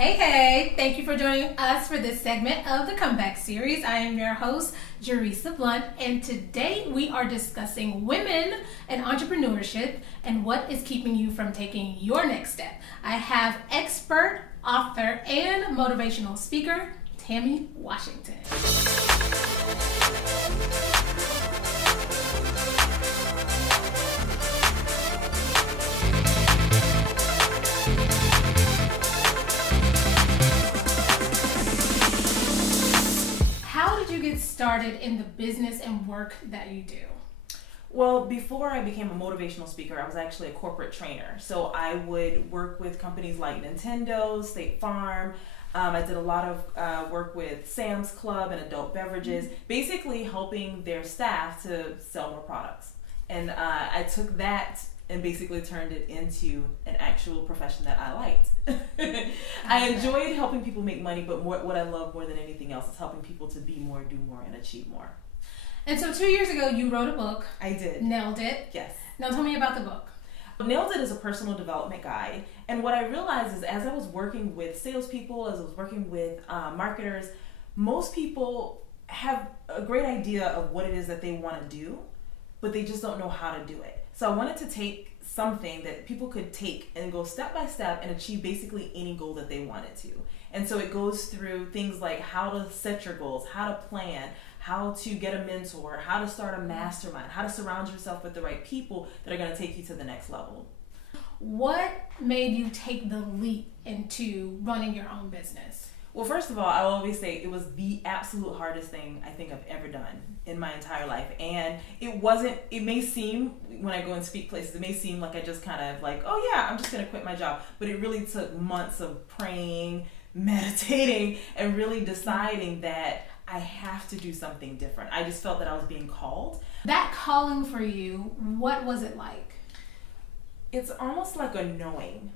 Hey, thank you for joining us for this segment of the Comeback Series. I am your host, Joresa Blunt, and today we are discussing women and entrepreneurship and what is keeping you from taking your next step. I have expert, author, and motivational speaker, Tammy Washington. Get started in the business and work that you do? Well, before I became a motivational speaker, I was actually a corporate trainer. So I would work with companies like Nintendo, State Farm. I did a lot of work with Sam's Club and adult beverages, basically helping their staff to sell more products. And I took that and basically turned it into an actual profession that I liked. I enjoyed helping people make money, but what I love more than anything else is helping people to be more, do more, and achieve more. And so 2 years ago, you wrote a book. I did. Nailed It. Yes. Now tell me about the book. Nailed It is a personal development guide. And what I realized is as I was working with salespeople, as I was working with marketers, most people have a great idea of what it is that they want to do, but they just don't know how to do it. So I wanted to take something that people could take and go step by step and achieve basically any goal that they wanted to. And so it goes through things like how to set your goals, how to plan, how to get a mentor, how to start a mastermind, how to surround yourself with the right people that are going to take you to the next level. What made you take the leap into running your own business? Well, first of all, I will always say it was the absolute hardest thing I think I've ever done in my entire life. And it may seem, when I go and speak places, it may seem like I just kind of like, oh yeah, I'm just going to quit my job. But it really took months of praying, meditating, and really deciding that I have to do something different. I just felt that I was being called. That calling for you, what was it like? It's almost like a knowing.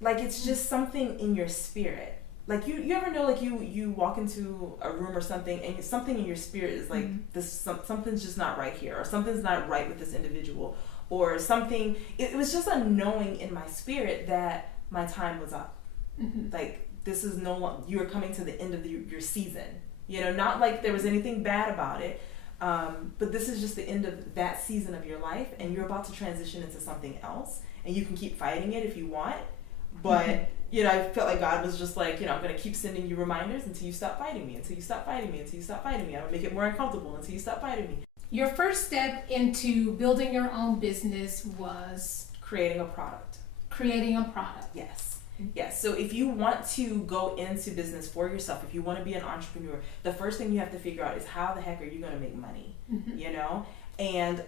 Like it's just something in your spirit. Like you ever know, like you walk into a room or something and something in your spirit is like, something's just not right here, or something's not right with this individual, or something. It was just a knowing in my spirit that my time was up. Mm-hmm. Like this is no longer, you are coming to the end of your season. You know, not like there was anything bad about it, but this is just the end of that season of your life, and you're about to transition into something else, and you can keep fighting it if you want, but. Mm-hmm. You know, I felt like God was just like, I'm going to keep sending you reminders until you stop fighting me, until you stop fighting me, until you stop fighting me. I'm going to make it more uncomfortable until you stop fighting me. Your first step into building your own business was? Creating a product. Creating a product. Yes. Yes. So if you want to go into business for yourself, if you want to be an entrepreneur, the first thing you have to figure out is how the heck are you going to make money, you know? And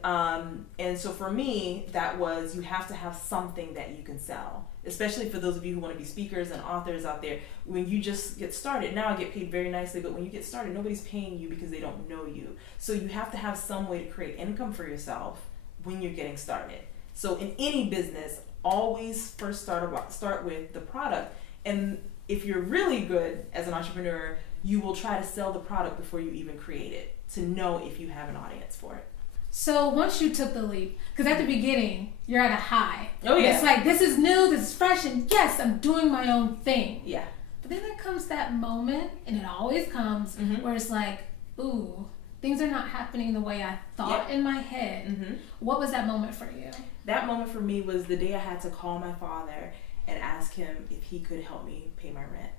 so for me, that was, you have to have something that you can sell, especially for those of you who want to be speakers and authors out there. When you just get started, now I get paid very nicely, but when you get started, nobody's paying you because they don't know you. So you have to have some way to create income for yourself when you're getting started. So in any business, always first start with the product. And if you're really good as an entrepreneur, you will try to sell the product before you even create it to know if you have an audience for it. So once you took the leap, because at the beginning, you're at a high. Oh, yeah. It's like, this is new, this is fresh, and yes, I'm doing my own thing. Yeah. But then there comes that moment, and it always comes, where it's like, ooh, things are not happening the way I thought in my head. Mm-hmm. What was that moment for you? That moment for me was the day I had to call my father and ask him if he could help me pay my rent.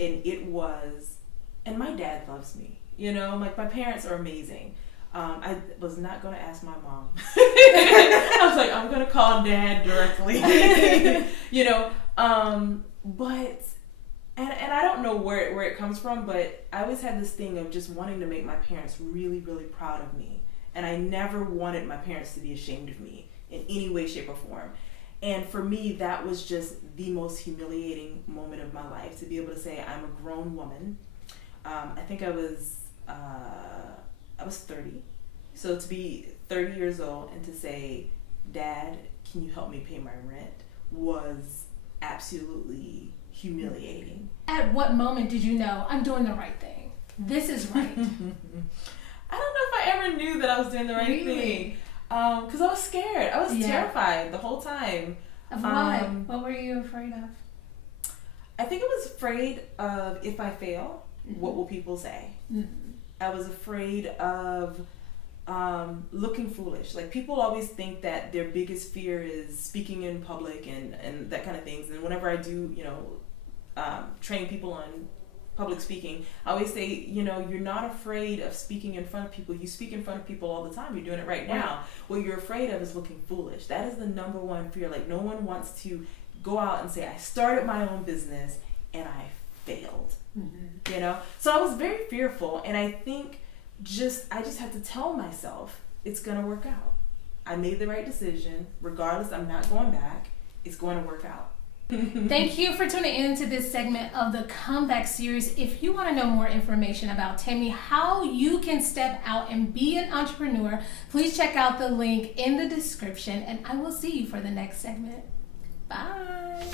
And my dad loves me. You know, like my parents are amazing. I was not going to ask my mom. I was like, I'm going to call Dad directly. You know, but I don't know where it comes from, but I always had this thing of just wanting to make my parents really, really proud of me. And I never wanted my parents to be ashamed of me in any way, shape, or form. And for me, that was just the most humiliating moment of my life, to be able to say I'm a grown woman. I think I was 30. So to be 30 years old and to say, Dad, can you help me pay my rent, was absolutely humiliating. At what moment did you know, I'm doing the right thing? This is right. I don't know if I ever knew that I was doing the right thing. Because I was scared. I was terrified the whole time. Of what? What were you afraid I think I was afraid of, if I fail, what will people say? I was afraid of looking foolish. Like, people always think that their biggest fear is speaking in public and that kind of things. And whenever I do, train people on public speaking, I always say, you're not afraid of speaking in front of people. You speak in front of people all the time. You're doing it right now. What you're afraid of is looking foolish. That is the number one fear. Like, no one wants to go out and say, I started my own business and I failed. So I was very fearful, and I think I just had to tell myself it's gonna work out. I made the right decision. Regardless, I'm not going back. It's going to work out. Thank you for tuning in to this segment of the Comeback series. If you want to know more information about Tammy, how you can step out and be an entrepreneur, please check out the link in the description, and I will see you for the next segment. Bye.